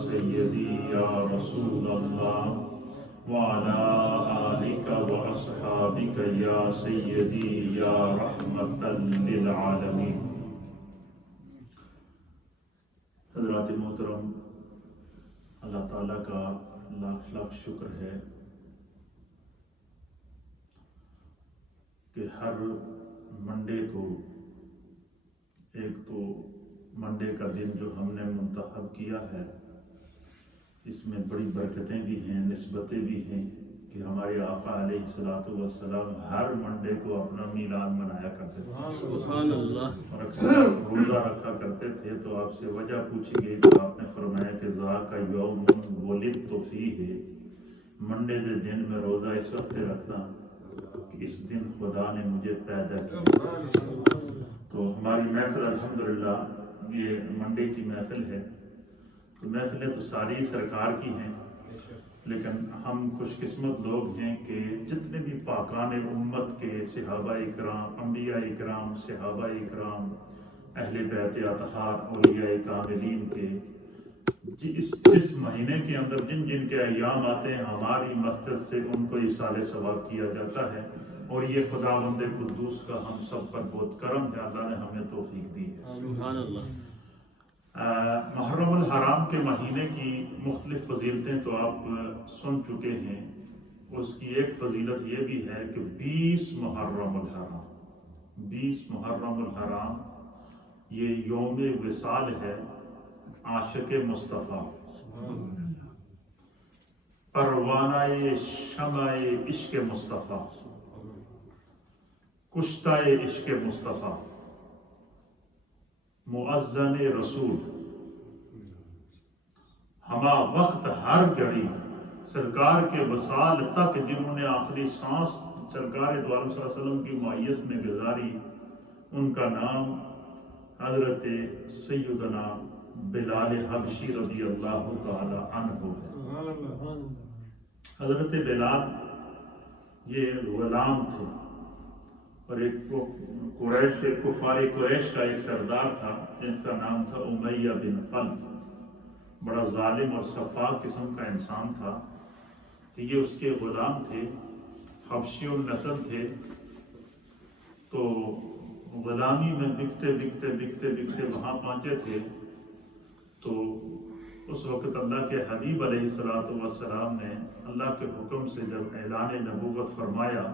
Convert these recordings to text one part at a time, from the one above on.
سیدی یا رسول اللہ وعلی آلک واصحابک یا سیدی یا رحمتا للعالمین۔ حضرات محترم، اللہ تعالیٰ کا لاکھ لاکھ شکر ہے کہ ہر منڈے کو ایک تو منڈے کا دن جو ہم نے منتخب کیا ہے، اس میں بڑی برکتیں بھی ہیں، نسبتیں بھی ہیں کہ ہمارے آقا علیہ الصلوۃ والسلام ہر منڈے کو اپنا میلاد منایا کرتے تھے، سبحان اللہ، اور اکثر روزہ رکھا کرتے تھے۔ تو آپ سے وجہ پوچھی گئی تو آپ نے فرمایا کہ ذاک یوم ولدت فیہ، منڈے کے دن میں روزہ اس وقت رکھتا کہ اس دن خدا نے مجھے پیدا کیا۔ تو ہماری محفل الحمدللہ یہ منڈے کی محفل ہے، تو محفلیں تو ساری سرکار کی ہیں، لیکن ہم خوش قسمت لوگ ہیں کہ جتنے بھی پاکان امت کے صحابہ اکرام، انبیاء اکرام، صحابہ اکرام، اہل بیت اطہار، اولیاء کاملین کے اس مہینے کے اندر جن جن کے ایام آتے ہیں، ہماری مسجد سے ان کو ایصال ثواب کیا جاتا ہے، اور یہ خداوند قدوس کا ہم سب پر بہت کرم ہے، اللہ نے ہمیں توفیق دی ہے۔ سبحان اللہ۔ محرم الحرام کے مہینے کی مختلف فضیلتیں تو آپ سن چکے ہیں۔ اس کی ایک فضیلت یہ بھی ہے کہ 20 محرم الحرام یہ یوم وصال ہے عاشق مصطفیٰ، پروانہ شمع عشق مصطفیٰ، کشتہ عشق مصطفیٰ، مؤذن رسول، ہما وقت ہر گھڑی سرکار کے وصال تک جنہوں نے آخری سانس سرکار دو عالم صلی اللہ علیہ وسلم کی معیت میں گزاری، ان کا نام حضرت سیدنا بلال حبشی رضی اللہ تعالی عنہ ہے۔ حضرت بلال یہ غلام تھے، اور ایک کفار قریش کا ایک سردار تھا جن کا نام تھا امیہ بن خلف، بڑا ظالم اور سفاک قسم کا انسان تھا۔ تو یہ اس کے غلام تھے، حبشی النسل تھے۔ تو غلامی میں بکتے وہاں پہنچے تھے۔ تو اس وقت اللہ کے حبیب علیہ السلام نے اللہ کے حکم سے جب اعلان نبوت فرمایا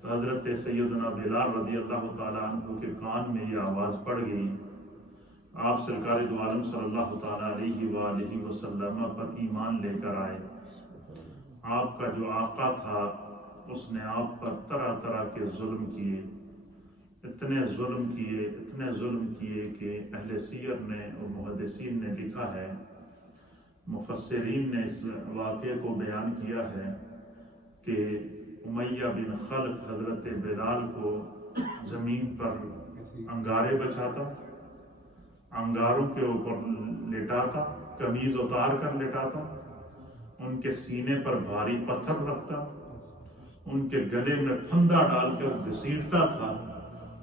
تو حضرت سیدنا بلال رضی اللہ تعالیٰ عنہ کے کان میں یہ آواز پڑ گئی، آپ سرکار دو عالم صلی اللہ تعالیٰ علیہ وآلہ وسلم پر ایمان لے کر آئے۔ آپ کا جو آقا تھا اس نے آپ پر طرح طرح کے ظلم کیے، اتنے ظلم کیے کہ اہل سیر نے اور محدثین نے لکھا ہے، مفسرین نے اس واقعے کو بیان کیا ہے کہ امیہ بن خلف حضرت بلال کو زمین پر انگارے بچھاتا، انگاروں کے اوپر لٹاتا، قمیض اتار کر لٹاتا، ان کے سینے پر بھاری پتھر رکھتا، ان کے گلے میں پھندا ڈال کر گھسیٹتا تھا،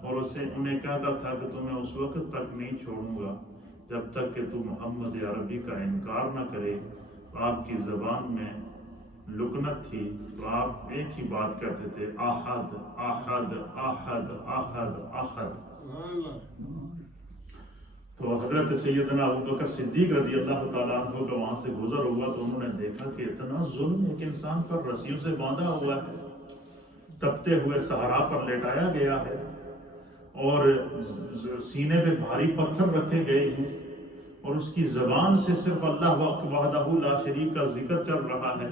اور انہیں کہتا تھا کہ تمہیں اس وقت تک نہیں چھوڑوں گا جب تک کہ تو محمد عربی کا انکار نہ کرے۔ آپ کی زبان میں لکنت تھی، تو آپ ایک ہی بات کرتے تھے، احد احد احد احد احد۔ تو حضرت سیدنا ابوبکر صدیق رضی اللہ تعالیٰ عنہ کا وہاں سے گزر ہوا تو انہوں نے دیکھا کہ اتنا ظلم ایک انسان پر رسیوں سے باندھا ہوا ہے، تپتے ہوئے صحرا پر لٹایا گیا ہے، اور سینے پہ بھاری پتھر رکھے گئے ہیں، اور اس کی زبان سے صرف اللہ وحدہ لا شریک کا ذکر چل رہا ہے۔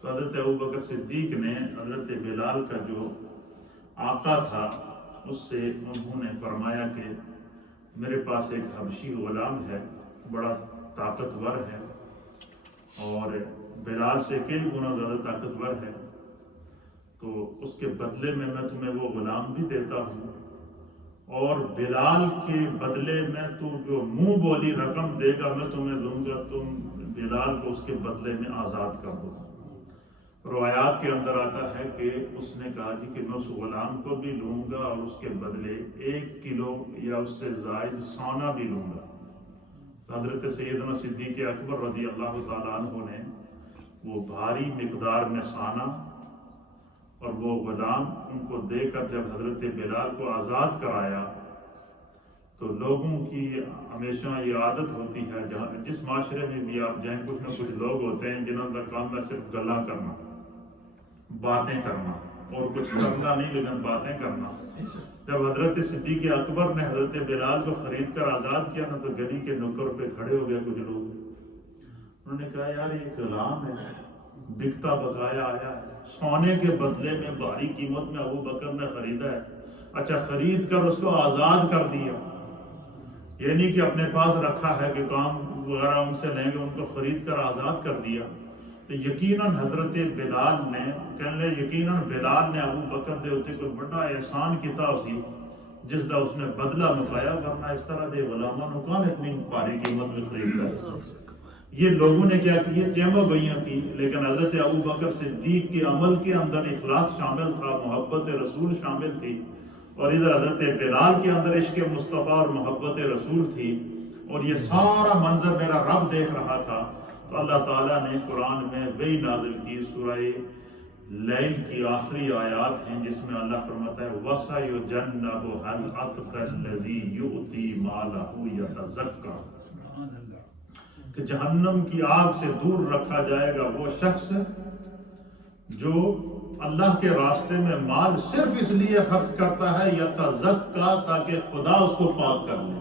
تو حضرت ابوبکر صدیق نے حضرت بلال کا جو آقا تھا اس سے انہوں نے فرمایا کہ میرے پاس ایک حبشی غلام ہے، بڑا طاقتور ہے، اور بلال سے کئی گنا زیادہ طاقتور ہے، تو اس کے بدلے میں تمہیں وہ غلام بھی دیتا ہوں، اور بلال کے بدلے میں تو جو منہ بولی رقم دے گا میں تمہیں دوں گا، تم بلال کو اس کے بدلے میں آزاد کر دو۔ روایات کے اندر آتا ہے کہ اس نے کہا کہ میں اس غلام کو بھی لوں گا اور اس کے بدلے 1 کلو یا اس سے زائد سونا بھی لوں گا۔ حضرت سیدنا صدیق اکبر رضی اللہ تعالیٰ عنہ نے وہ بھاری مقدار میں سانا اور وہ غلام ان کو دے کر جب حضرت بلال کو آزاد کرایا تو لوگوں کی ہمیشہ یہ عادت ہوتی ہے، جس معاشرے میں بھی آپ جائیں کچھ نہ کچھ لوگ ہوتے ہیں جنہوں کا کام ہے صرف گلا کرنا، باتیں کرنا، اور کچھ کرنا نہیں لیکن باتیں کرنا۔ جب حضرت صدیق اکبر نے حضرت بلال کو خرید کر آزاد کیا نا تو گلی کے نکر پہ کھڑے ہو گئے کچھ لوگ، انہوں نے کہا یار یہ غلام ہے، بکتا بکایا آیا ہے، سونے کے بدلے میں بھاری قیمت میں ابو بکر نے خریدا ہے، اچھا خرید کر اس کو آزاد کر دیا، یہ نہیں کہ اپنے پاس رکھا ہے کہ کام وغیرہ ان سے لیں گے، ان کو خرید کر آزاد کر دیا۔ تو یقیناً حضرت بلال نے کہنے یقیناً بلال نے ابو بکر دے ہوتے کوئی بڑا احسان کیتا اسی جس دا اس نے بدلہ مکایا، ورنہ اس طرح دے غلاماں نو کون اتنی بھاری قیمت میں خریدا ہے۔ یہ لوگوں نے کیا کیا چیمہ گوئیاں کی، لیکن حضرت ابو بکر صدیق کے عمل کے اندر اخلاص شامل تھا، محبت رسول شامل تھی، اور ادھر حضرت بلال کے اندر عشق مصطفیٰ اور محبت رسول تھی، اور یہ سارا منظر میرا رب دیکھ رہا تھا۔ تو اللہ تعالیٰ نے قرآن میں وہی نازل کی، سورہ لیل کی آخری آیات ہیں جس میں اللہ فرماتا ہے وَسَيُجَنَّبُهَا الْأَتْقَى الَّذِي يُؤْتِي مَالَهُ يَتَزَكَّىٰ، کہ جہنم کی آگ سے دور رکھا جائے گا وہ شخص جو اللہ کے راستے میں مال صرف اس لیے خرچ کرتا ہے یتزکا، تاکہ خدا اس کو پاک کر لے۔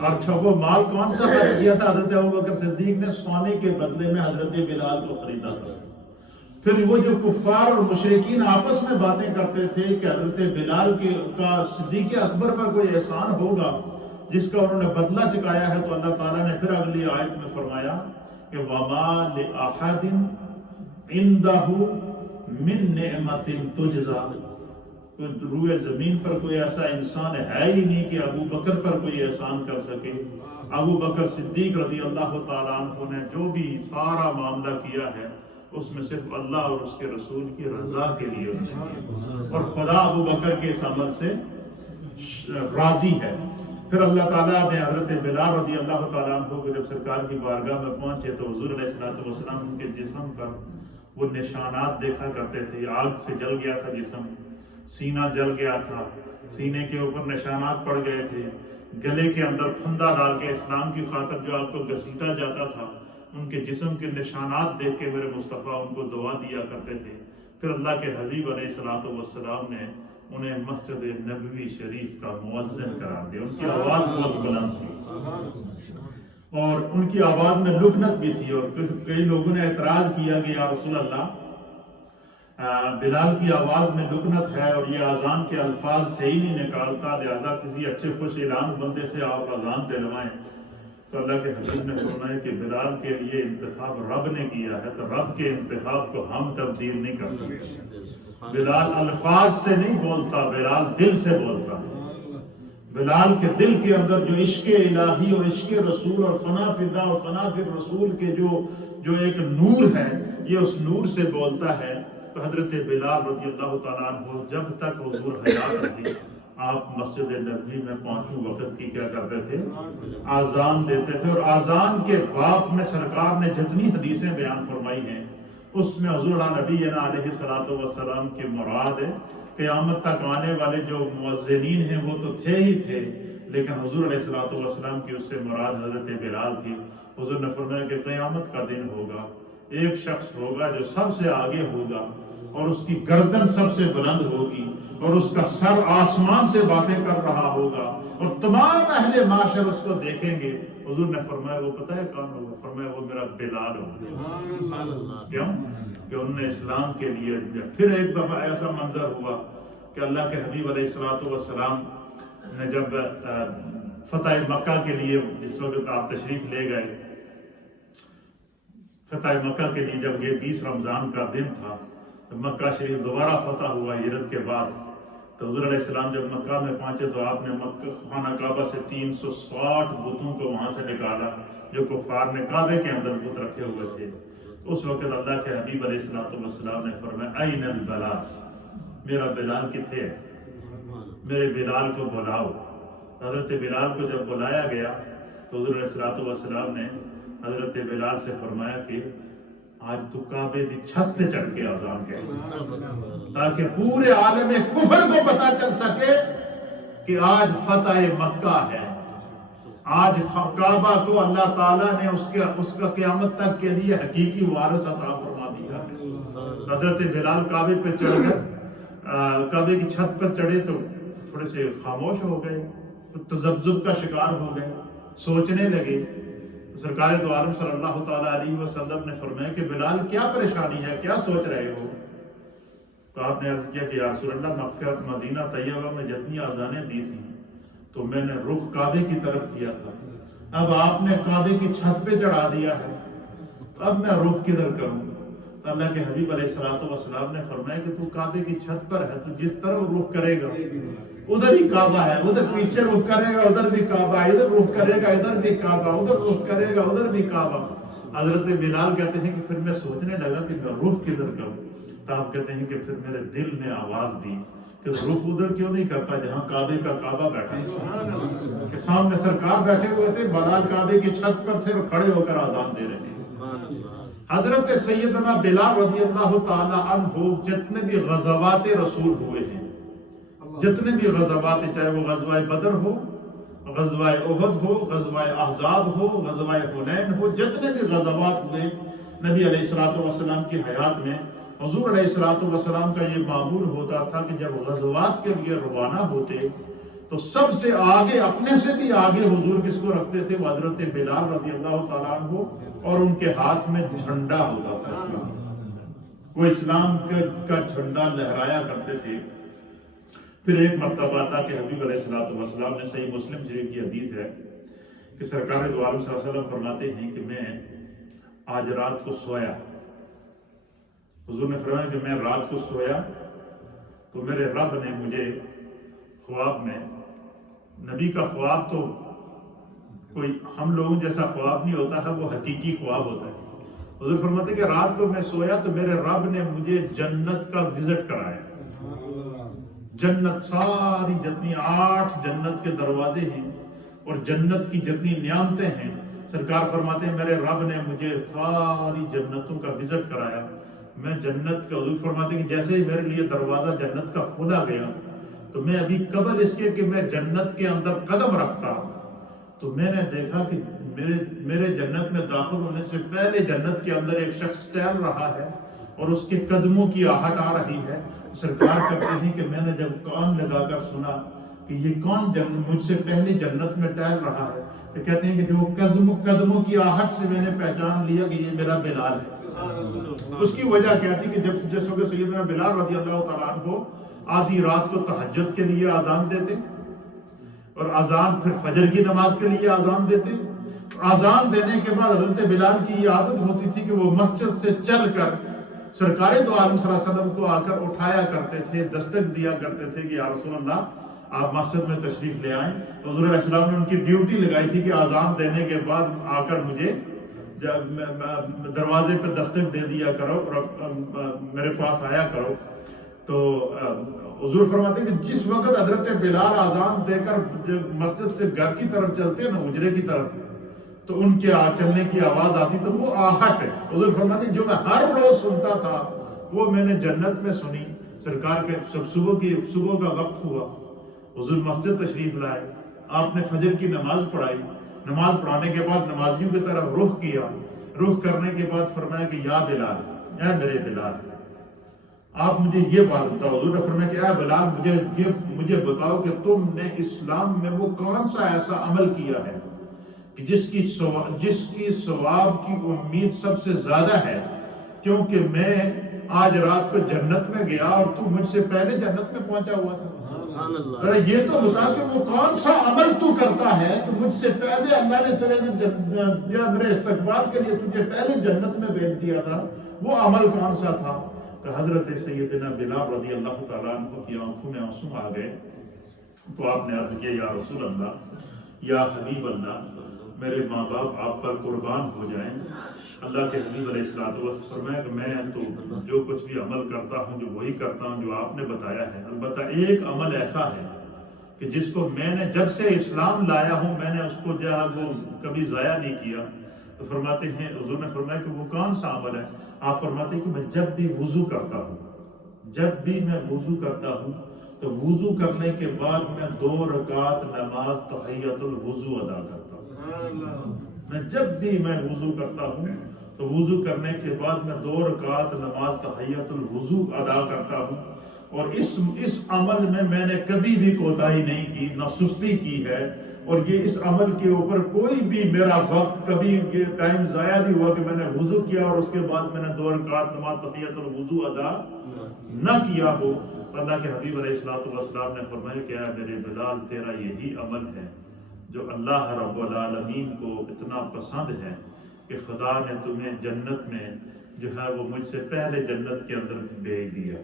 اور وہ مال کون سا خرچ کیا تھا؟ حضرت ابوبکر صدیق نے سونے کے بدلے میں حضرت بلال کو خریدا تھا۔ پھر وہ جو کفار اور مشرکین آپس میں باتیں کرتے تھے کہ حضرت بلال کا صدیق اکبر پر کوئی احسان ہوگا جس کا انہوں نے بدلہ چکایا ہے، تو اللہ تعالیٰ نے پھر اگلی آیت میں فرمایا کہ وَمَا لِأَحَدٍ عِنْدَهُ من نعمت تجزا، روئے زمین پر کوئی ایسا انسان ہے ہی نہیں کہ ابو بکر پر کوئی احسان کر سکے۔ ابو بکر صدیق رضی اللہ تعالیٰ عنہ نے جو بھی سارا معاملہ کیا ہے اس میں صرف اللہ اور اس کے رسول کی رضا کے لیے اور خدا ابو بکر کے اس عمل سے راضی ہے۔ پھر اللہ تعالیٰ نے حضرت بلال رضی اللہ تعالیٰ عنہ کو جب سرکار کی بارگاہ میں پہنچے تو حضور علیہ السلام ان کے جسم پر وہ نشانات دیکھا کرتے تھے، آگ سے جل گیا تھا جسم، سینہ جل گیا تھا، سینے کے اوپر نشانات پڑ گئے تھے، گلے کے اندر پھندا ڈال کے اسلام کی خاطر جو آپ کو گھسیٹا جاتا تھا، ان کے جسم کے نشانات دیکھ کے میرے مصطفیٰ ان کو دعا دیا کرتے تھے۔ پھر اللہ کے حبیب علیہ السلام نے انہیں مسجد نبوی شریف کا مؤذن قرار دیا۔ ان کی آواز بہت بلند تھی اور ان کی آواز میں لکنت بھی تھی، اور کئی لوگوں نے اعتراض کیا کہ یا رسول اللہ بلال کی آواز میں لکنت ہے اور یہ اذان کے الفاظ صحیح نہیں نکالتا، لہذا کسی اچھے خوش اعلان بندے سے آپ اذان دلوائیں۔ تو اللہ کے حبیب نے فرمایا کہ بلال کے لیے انتخاب رب نے کیا ہے، تو رب کے انتخاب کو ہم تبدیل نہیں کر سکتے۔ بلال الفاظ سے نہیں بولتا، بلال دل سے بولتا ہے۔ بلال کے دل کے اندر جو عشق الہی اور عشق رسول اور فنا فدا اور فنا فی رسول کے جو ایک نور ہے، یہ اس نور سے بولتا ہے۔ تو حضرت بلال رضی اللہ تعالیٰ عنہ جب تک حضور حیات رہی، آپ مسجد نبوی میں پہنچوں وقت کی کیا کرتے تھے؟ آذان دیتے تھے، اور آذان کے باب میں سرکار نے جتنی حدیثیں بیان فرمائی ہیں اس میں حضور نبینا علیہ السلام کی مراد ہے قیامت تک آنے والے جو مؤذنین ہیں وہ تو تھے ہی تھے، لیکن حضور علیہ السلام کی اس سے مراد حضرت بلال تھی۔ حضور نے فرمایا کہ قیامت کا دن ہوگا، ایک شخص ہوگا جو سب سے آگے ہوگا اور اس کی گردن سب سے بلند ہوگی اور اس کا سر آسمان سے باتیں کر رہا ہوگا اور تمام اہل معاشر اس کو دیکھیں گے۔ حضور نے فرمایا وہ پتہ ہے کون ہوگا؟ فرمایا وہ میرا بلال ہوگا۔ کیوں؟ کہ انہوں نے اسلام کے لیے دیا۔ پھر ایک دفعہ ایسا منظر ہوا کہ اللہ کے حبیب علیہ السلام نے جب فتح مکہ کے لیے جس وقت آپ تشریف لے گئے، فتح مکہ کے لیے جب یہ 20 رمضان کا دن تھا، مکہ شریف دوبارہ فتح ہوا ہجرت کے بعد، تو حضور علیہ السلام جب مکہ میں پہنچے تو آپ نے مکہ خانہ کعبہ سے 360 بتوں کو وہاں سے نکالا جو کفار نے کعبے کے اندر بت رکھے ہوئے تھے۔ اس وقت اللہ کے حبیب علیہ السلام نے فرمایا این البلال، میرا بلال کتنے ہے؟ میرے بلال کو بلاؤ۔ حضرت بلال کو جب بلایا گیا تو حضور علیہ الصلوۃ والسلام نے حضرت بلال سے فرمایا کہ آج تو کعبے کی چھت پہ چڑھ کے اذان کہے تاکہ پورے عالم کفر کو پتا چل سکے کہ آج فتح مکہ ہے، آج کعبہ کو اللہ تعالیٰ نے اس کا قیامت تک کے لیے حقیقی وارث عطا فرما دیا۔ حضرت بلال کعبے پہ چڑھ کر کعبے کی چھت پر چڑھے تو تھوڑے سے خاموش ہو گئے، تذبذب کا شکار ہو گئے، سوچنے لگے۔ سرکار دو عالم صلی اللہ تعالیٰ علیہ وسلم نے فرمایا کہ بلال کیا پریشانی ہے، کیا سوچ رہے ہو؟ تو آپ نے عرض کیا کہ یا رسول اللہ، مکہ مدینہ طیبہ میں جتنی اذانیں دی تھیں تو میں نے رخ کعبے کی طرف کیا تھا، اب آپ نے کعبے کی چھت پہ چڑھا دیا ہے، اب میں رخ کدھر کروں؟ تو اللہ کے حبیب علیہ الصلوۃ والسلام نے فرمایا کہ تو کعبے کی چھت پر ہے، تو جس طرف رخ کرے گا ادھر ہی کعبہ ہے، ادھر پیچھے رخ کرے گا ادھر بھی کعبہ ہے، ادھر رخ کرے گا ادھر بھی کعبہ، ادھر رخ کرے گا ادھر بھی کعبہ۔ حضرت بلال کہتے ہیں کہ پھر میں سوچنے لگا کہ میں رخ کدھر کروں، تو آپ کہتے ہیں کہ پھر میرے دل نے آواز دی کہ رخ ادھر کیوں نہیں کرتا جہاں کعبے کا کعبہ بیٹھا ہے، کہ سامنے سرکار بیٹھے ہوئے تھے، بلال کعبے کی چھت پر تھے اور کھڑے ہو کر اذان دے رہے تھے۔ حضرت سیدنا بلال رضی اللہ تعالی عنہ جتنے بھی غزوات رسول ہوئے ہیں، جتنے بھی غزوات، چاہے وہ غزوہ بدر ہو، غزوہ احد ہو، غزوہ احزاب ہو، غزوہ حنین ہو، جتنے بھی غزوات ہوئے نبی علیہ الصلوۃ والسلام کی حیات میں، حضور علیہ الصلوۃ والسلام کا یہ معمول ہوتا تھا کہ جب غزوات کے لیے روانہ ہوتے تو سب سے آگے، اپنے سے بھی آگے حضور کس کو رکھتے تھے؟ حضرت بلال رضی اللہ تعالیٰ عنہ، اور ان کے ہاتھ میں جھنڈا ہوتا تھا اسلام، وہ اسلام کا جھنڈا لہرایا کرتے تھے۔ پھر ایک مرتبہ تھا کہ حبیب علیہ الصلوۃ والسلام نے، صحیح مسلم شریف کی حدیث ہے کہ سرکار دو عالم صلی اللہ علیہ وسلم فرماتے ہیں کہ میں آج رات کو سویا، حضور نے فرمایا کہ میں رات کو سویا تو میرے رب نے مجھے خواب میں، نبی کا خواب تو کوئی ہم لوگوں جیسا خواب نہیں ہوتا ہے، وہ حقیقی خواب ہوتا ہے۔ حضور فرماتے ہیں کہ رات کو میں سویا تو میرے رب نے مجھے جنت کا وزٹ کرایا، جنت ساری جتنی 8 جنت کے دروازے ہیں اور جنت کی جتنی نعمتیں ہیں، سرکار فرماتے ہیں میرے رب نے مجھے ساری جنتوں کا وزٹ کرایا۔ میں جنت کا، حضور فرماتے ہیں کہ جیسے ہی میرے لیے دروازہ جنت کا کھولا گیا تو میں ابھی قبل اس کے کہ میں جنت کے اندر قدم رکھتا تو میں نے دیکھا کہ میرے جنت میں داخل ہونے سے پہلے جنت کے اندر ایک شخص ٹہل رہا ہے اور اس کے قدموں کی آہٹ آ رہی ہے۔ سرکار کہتے ہیں کہ میں نے جب کان لگا کر سنا کہ یہ کون مجھ سے پہلے جنت میں ٹہل رہا ہے، تو کہتے ہیں کہ جو قدموں کی آہٹ سے میں نے پہچان لیا کہ یہ میرا بلال ہے۔ اس کی وجہ کیا تھی کہ جب جس وقت سیدنا بلال رضی اللہ تعالیٰ عنہ آدھی رات کو تہجد کے لیے اذان دیتے اور اذان پھر فجر کی نماز کے لیے اذان دیتے، اذان دینے کے بعد حضرت بلال کی یہ عادت ہوتی تھی کہ وہ مسجد سے چل کر سرکار دو عالم صلی اللہ علیہ وسلم کو آ کر اٹھایا کرتے تھے، دستک دیا کرتے تھے کہ یا رسول اللہ آپ مسجد میں تشریف لے آئیں۔ حضور علیہ السلام نے ان کی ڈیوٹی لگائی تھی کہ اذان دینے کے بعد آ کر مجھے دروازے پہ دستک دے دیا کرو اور میرے پاس آیا کرو۔ تو حضور فرماتے ہیں کہ جس وقت حضرت بلال اذان دے کر مسجد سے گھر کی طرف چلتے ہیں نا، حجرے کی طرف، تو ان کے چلنے کی آواز آتی تو وہ آہٹ ہے۔ حضور فرماتے ہیں جو میں ہر روز سنتا تھا وہ میں نے جنت میں سنی۔ سرکار کے صبح کا وقت ہوا، حضور مسجد تشریف لائے، آپ نے فجر کی نماز پڑھائی، نماز پڑھانے کے بعد نمازیوں کی طرف رخ کیا، رخ کرنے کے بعد فرمایا کہ یا بلال، اے میرے بلال، آپ مجھے یہ بات بتاؤ۔ حضور نے فرمایا کہ اے بلال مجھے بتاؤ کہ تم نے اسلام میں وہ کون سا ایسا عمل کیا ہے کہ جس کی ثواب کی امید سب سے زیادہ ہے، کیونکہ میں آج رات کو جنت میں گیا اور تو مجھ سے پہلے جنت میں پہنچا ہوا تھا۔ ذرا یہ تو بتا کہ وہ کون سا عمل تو کرتا ہے کہ مجھ سے پہلے اللہ نے تیرے میرے استقبال کے لیے تجھے پہلے جنت میں بھیج دیا تھا، وہ عمل کون سا تھا؟ تو حضرت سیدنا بلال رضی اللہ تعالیٰ عنہ کی آنکھوں میں آنسو آ گئے۔ تو آپ نے عرض کیا یا رسول اللہ، یا حبیب اللہ، میرے ماں باپ آپ پر قربان ہو جائیں۔ اللہ کے حبیب علیہ الصلوۃ والسلام فرمایا کہ میں تو جو کچھ بھی عمل کرتا ہوں جو وہی کرتا ہوں جو آپ نے بتایا ہے، البتہ ایک عمل ایسا ہے کہ جس کو میں نے جب سے اسلام لایا ہوں میں نے اس کو جو ہے وہ کبھی ضائع نہیں کیا. تو فرماتے ہیں حضور نے فرمایا کہ وہ کون سا عمل ہے؟ آپ فرماتے ہیں کہ میں جب بھی وضو کرتا ہوں، جب بھی میں وضو کرتا ہوں تو وضو کرنے کے بعد میں 2 رکعت نماز تحیۃ الوضو ادا کرتا ہوں. میں جب بھی میں وضو کرتا ہوں تو وضو کرنے کے بعد میں 2 رکعت نماز تحیۃ الوضو ادا کرتا ہوں. اور اس عمل میں نے کبھی بھی کوتاہی نہیں کی، نہ سستی کی ہے. اور یہ اس عمل کے اوپر کوئی بھی میرا وقت کبھی یہ ٹائم ضائع نہیں ہوا کہ میں نے وضو کیا اور اس کے بعد میں نے 2 رکعت نماز تحیۃ الوضو ادا نہ کیا ہو. اللہ کے حبیب علیہ الصلوۃ والسلام نے فرمایا کہ اے میرے بلال تیرا یہی عمل ہے جو اللہ رب العالمین کو اتنا پسند ہے کہ خدا نے تمہیں جنت میں جو ہے وہ مجھ سے پہلے جنت کے اندر بھیج دیا.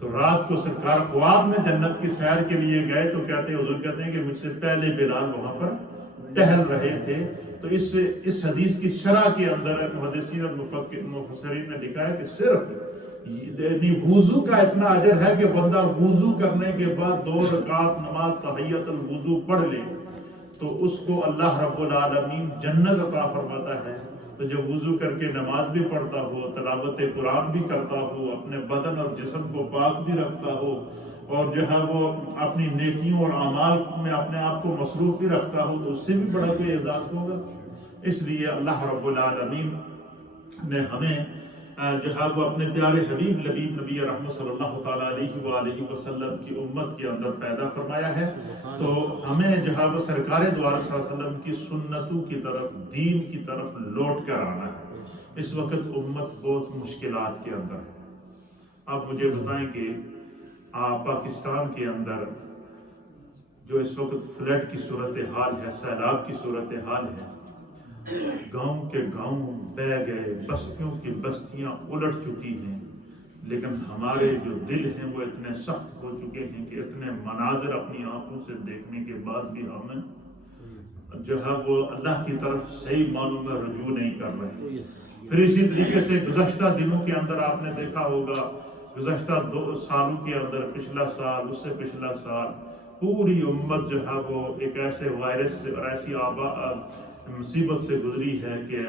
تو رات کو سرکار خواب میں جنت کی سیر کے لیے گئے تو کہتے ہیں حضور کہتے ہیں کہ مجھ سے پہلے بلال وہاں پر ٹہل رہے تھے. تو اس حدیث کی شرح کے اندر محدثین اور مفسرین نے لکھا ہے کہ صرف وضو کا اتنا اجر ہے کہ بندہ وضو کرنے کے بعد 2 رکعت نماز تحیۃ الوضو پڑھ لے تو اس کو اللہ رب العالمین جنت عطا فرماتا ہے. تو جو وضو کر کے نماز بھی پڑھتا ہو، تلاوت قرآن بھی کرتا ہو، اپنے بدن اور جسم کو پاک بھی رکھتا ہو اور جو ہے وہ اپنی نیکیوں اور اعمال میں اپنے آپ کو مصروف بھی رکھتا ہو تو اس سے بھی بڑا کوئی اعزاز ہوگا. اس لیے اللہ رب العالمین نے ہمیں جو ہے وہ اپنے پیارے حبیب لبیب نبی رحمت صلی اللہ تعالیٰ علیہ وآلہ وسلم کی امت کے اندر پیدا فرمایا ہے. تو ہمیں جو ہے وہ سرکار دو عالم صلی اللہ علیہ وسلم کی سنتوں کی طرف، دین کی طرف لوٹ کر آنا ہے. اس وقت امت بہت مشکلات کے اندر ہے. آپ مجھے بتائیں کہ پاکستان کے اندر جو اس وقت فلڈ کی صورتحال ہے، سیلاب کی صورتحال ہے، گاؤں کے گاؤں بہ گئے، بستیوں کی بستیاں الٹ چکی ہیں، لیکن ہمارے جو دل ہیں وہ اتنے سخت ہو چکے ہیں کہ اتنے مناظر اپنی آنکھوں سے دیکھنے کے بعد بھی ہمیں جو ہے وہ اللہ کی طرف صحیح معنوں میں رجوع نہیں کر رہے. پھر اسی طریقے سے گزشتہ دنوں کے اندر آپ نے دیکھا ہوگا، گزشتہ 2 سالوں کے اندر، پچھلا سال، اس سے پچھلا سال، پوری امت جو ہے وہ ایک ایسے وائرس سے اور ایسی مصیبت سے گزری ہے کہ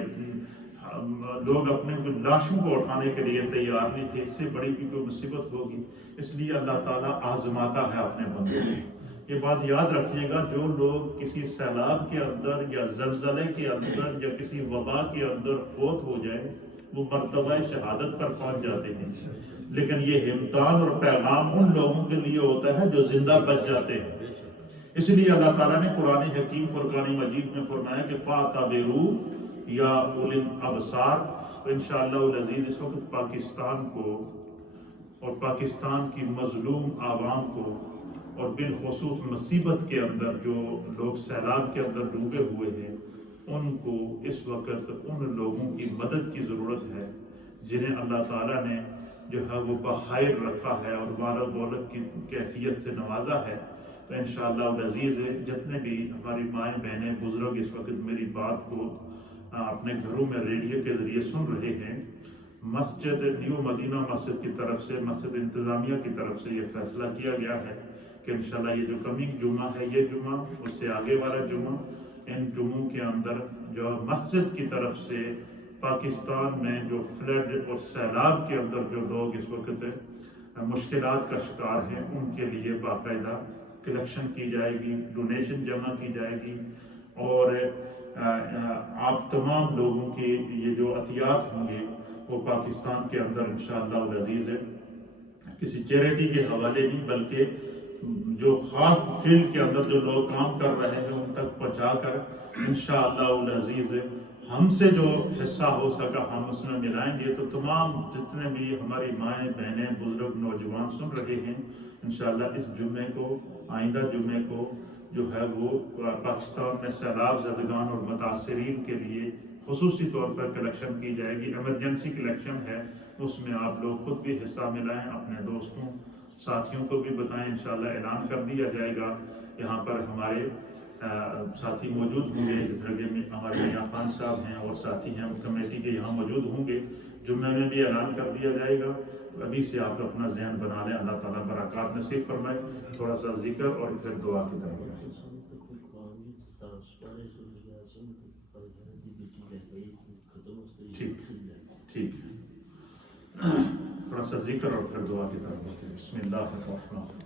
لوگ اپنے لاشوں کو اٹھانے کے لیے تیار نہیں تھے. اس سے بڑی بھی کوئی مصیبت ہوگی. اس لیے اللہ تعالیٰ آزماتا ہے اپنے بندوں کو. یہ بات یاد رکھیے گا، جو لوگ کسی سیلاب کے اندر یا زلزلے کے اندر یا کسی وبا کے اندر فوت ہو جائیں وہ مرتبہ شہادت پر پہنچ جاتے ہیں، لیکن یہ امتحان اور پیغام ان لوگوں کے لیے ہوتا ہے جو زندہ بچ جاتے ہیں. اس لیے اللہ تعالیٰ نے قرآن حکیم فرقان مجید میں فرمایا کہ فَاعْتَبِرُوا یا اُولِي الْأَبْصَارِ. تو انشاءاللہ العزیز اس وقت پاکستان کو اور پاکستان کی مظلوم عوام کو اور بالخصوص مصیبت کے اندر جو لوگ سیلاب کے اندر ڈوبے ہوئے ہیں ان کو اس وقت ان لوگوں کی مدد کی ضرورت ہے جنہیں اللہ تعالیٰ نے جو ہے وہ بخیر رکھا ہے اور مال و دولت کی کیفیت سے نوازا ہے. تو انشاءاللہ العزیز جتنے بھی ہماری مائیں بہنیں بزرگ اس وقت میری بات کو اپنے گھروں میں ریڈیو کے ذریعے سن رہے ہیں، مسجد نیو مدینہ مسجد کی طرف سے، مسجد انتظامیہ کی طرف سے یہ فیصلہ کیا گیا ہے کہ انشاءاللہ یہ جو کمنگ جمعہ ہے، یہ جمعہ، اس سے آگے والا جمعہ، ان جمعوں کے اندر جو مسجد کی طرف سے پاکستان میں جو فلڈ اور سیلاب کے اندر جو لوگ اس وقت مشکلات کا شکار ہیں ان کے لیے باقاعدہ کلیکشن کی جائے گی، ڈونیشن جمع کی جائے گی. اور آپ تمام لوگوں کی یہ جو عطیات ہوں گے وہ پاکستان کے اندر انشاءاللہ العزیز کسی چیریٹی کے حوالے نہیں بلکہ جو خاص فیلڈ کے اندر جو لوگ کام کر رہے ہیں ان تک پہنچا کر انشاءاللہ العزیز ہم سے جو حصہ ہو سکا ہم اس میں ملائیں گے. تو تمام جتنے بھی ہماری مائیں بہنیں بزرگ نوجوان سن رہے ہیں انشاءاللہ اس جمعے کو، آئندہ جمعے کو جو ہے وہ پاکستان میں سیلاب زدگان اور متاثرین کے لیے خصوصی طور پر کلیکشن کی جائے گی. ایمرجنسی کلیکشن ہے، اس میں آپ لوگ خود بھی حصہ ملائیں، اپنے دوستوں ساتھیوں کو بھی بتائیں. انشاءاللہ اعلان کر دیا جائے گا. یہاں پر ہمارے ساتھی موجود ہوں گے، ہمارے میاں خان صاحب ہیں اور ساتھی ہیں کمیٹی کے یہاں موجود ہوں گے. جمعے میں بھی اعلان کر دیا جائے گا. ابھی سے آپ اپنا ذہن بنا لیں. اللہ تعالیٰ برکات نصیب فرمائے. تھوڑا سا ذکر اور پھر دعا کی طرف. ٹھیک ٹھیک ہے. تھوڑا سا ذکر اور پھر دعا کی طرف. بسم اللہ الرحمن الرحیم.